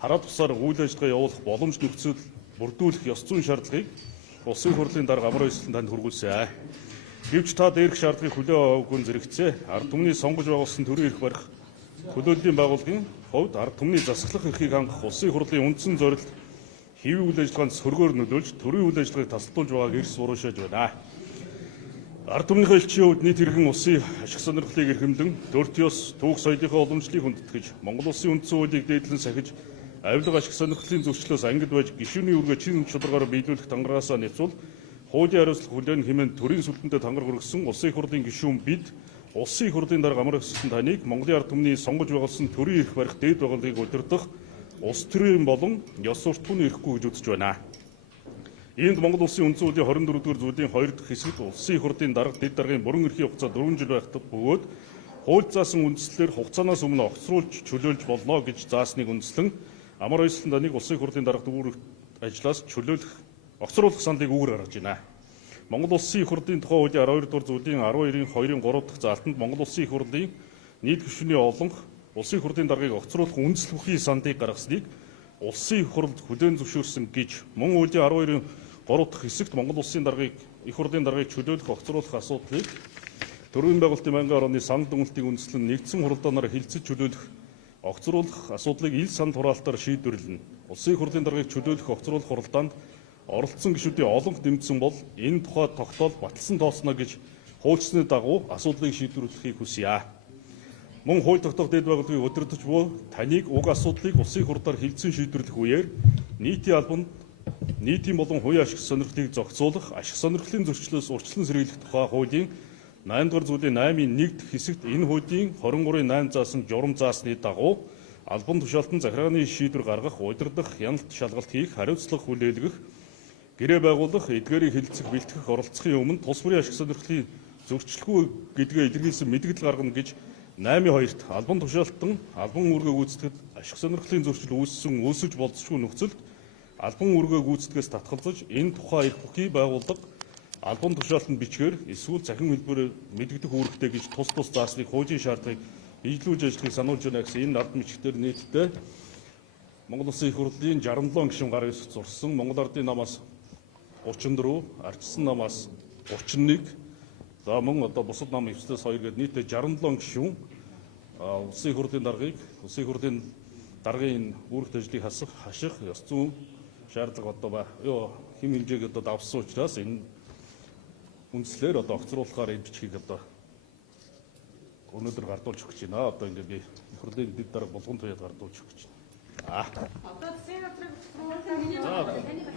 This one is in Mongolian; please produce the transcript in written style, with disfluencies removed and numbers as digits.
хараад тусаар үйл ажиллагаа явуулах боломж нөхцөл бүрдүүлэх ёс зүйн шаардлагыг улсын хурлын дарга амар ойслон танд хүргүүлсэн. Гэвч та дээрх шаардлагыг хүлээн аваагүй зэрэгцээ ард түмний сонгож байгуулсан төрийн эрх барих төлөөллийн байгууллагын хувьд ард түмний засаглах эрхийг хангах улсын хурлын үндсэн зорилт хэвийн үйл ажиллагаанд сөргөөр нөлөөлж төрийн үйл ажиллагааг тасалдуулж байгааг эрс уруушааж байна. Ард түмнийхээ элчийн хувьд нийт иргэн улсын ашиг сонирхлыг эрхэмлэн төрт ёс, түүх соёлынхаа уламжлалыг хүндэтгэж, Монгол улсын үндсэн хуулийг дээдлэн сахиж, авилга ашиг сонирхлын зөрчлөөс ангид байж гишүүний үргээ чин чулуугаар биелүүлэх тангараасаа нэцүүл хуулийн хариуцлага хүлээн хэмээн төрийн сүлдөнтэй тангар хүргэсэн улсын хурлын гишүүн бид улсын хурлын дарга амар өссөн таныг Монголын ард түмний сонгож байгуулсан төрийн эрх барих дээд байгууллагыг удирдах улс төрийн болон ёс суртахууны эрхгүй гэж үзэж байна. Иймд Монгол улсын үндсэн хуулийн 24-р зүйлийн 2 дахь хэсэгт улсын хурлын дарга дэд даргын бүрэн эрхийн хугацаа 4 жил байх бөгөөд хууль заасан үндслээр хугацаанаас өмнө огцруулж чөлөөлж болно гэж заасныг үндэслэн амар ойслон таныг улсын хурлын дарга дүүрэх ажлаас чөлөөлөх огцруулах саналыг үүгээр гаргаж байна. Монгол улсын их хурлын тухай хуулийн 12 дугаар зүйлийн 12-ийн 2-ын 3 дахь заалтанд Монгол улсын их хурлын нийт гишүүний олонх улсын хурлын даргаыг огцруулах үндэслэл бүхий сандыг гаргасныг улсын их хурлд хүлээн зөвшөөрсөн гэж мөн хуулийн 12-ийн 3 дахь хэсэгт Монгол улсын даргаыг их хурлын даргаыг чөлөөлөх огцруулах асуудлыг төрийн байгуулалтын байнгын орны санал дүгнэлтийг үндэслэн нэгдсэн хуралдаанаар хилцэж чөлөөлөх огцруулах асуудлыг ил санал хураалтаар шийдвэрлэнэ. Улсын их хурлын даргаыг чөлөөлөх огцруулах хуралдаанд оролцсон гишүүдийн олонх дэмжсэн бол энэ тухайд тогтоол баталсан тооцно гэж хуульчны дагуу асуудлыг шийдвэрлэхийг хүсье. Мөн хууль тогтоох дэд байгууллагыг удирдах буй таныг уг асуудлыг улсын хурлаар хилцэн шийдвэрлэх үеэр нийтийн албанд нийтийн болон хувийн ашиг сонирхлыг зохицуулах, ашиг сонирхлын зөрчлөөс урьдчилан сэргийлэх тухай хуулийн 8 дугаар зүйлийн 8-ийн 1 дахь хэсэгт энэ хуулийн 23-ийн 8 заасан журам заасны дагуу албан тушаалтан захиргааны шийдвэр гаргах, удирдах, хяналт шалгалт хийх, хариуцлага хүлээлгэх, гэрээ байгуулах, эдгээрийг хэлэлцэх, бэлтгэх, оролцохын өмнө тус бүрийн ашиг сонирхлын зөрчлөхгүй гэдгээ илэрхийлсэн мэдгэл гаргана гэж 8-2-т албан тушаалтан албан үүргээ гүйцэтгэхэд ашиг сонирхлын зөрчил үүсэж болзошгүй нөхцөлд албан үүргээ гүйцэтгэхээс татгалзаж энэ тухай эрх бүхий байгууллага албан тушаалтанд бичгээр эсвэл захин хэлбэрээр мэдэгдэх үүрэгтэй гэж тус заасныг хуулийн шаардлагыг биелүүлж ажиллахыг сануулж байна гэсэн энэ нард мичгээр нийтдээ Монгол Улсын их хурлын 67 гишүүн гар үсэг зурсан, Монгол Ардын намаас 34, ардчсан намаас 31, за мөн одоо бусад нам эвслээс 2 гээд нийтдээ 67 гишүүн Улсын их хурлын даргаыг, Улсын их хурлын даргын үүрэгт ажлыг хаших ёс зүйн шаардлага одоо хэм хэмжээг одоо давсан учраас энэ үндслээр одоо огцруулахаар энэ бичгийг одоо өнөөдөр гардуулж өгч байна. Одоо ингээд их хурлын дэд дарга болгон туяад гардуулж өгч байна. Одоо засгийн газрын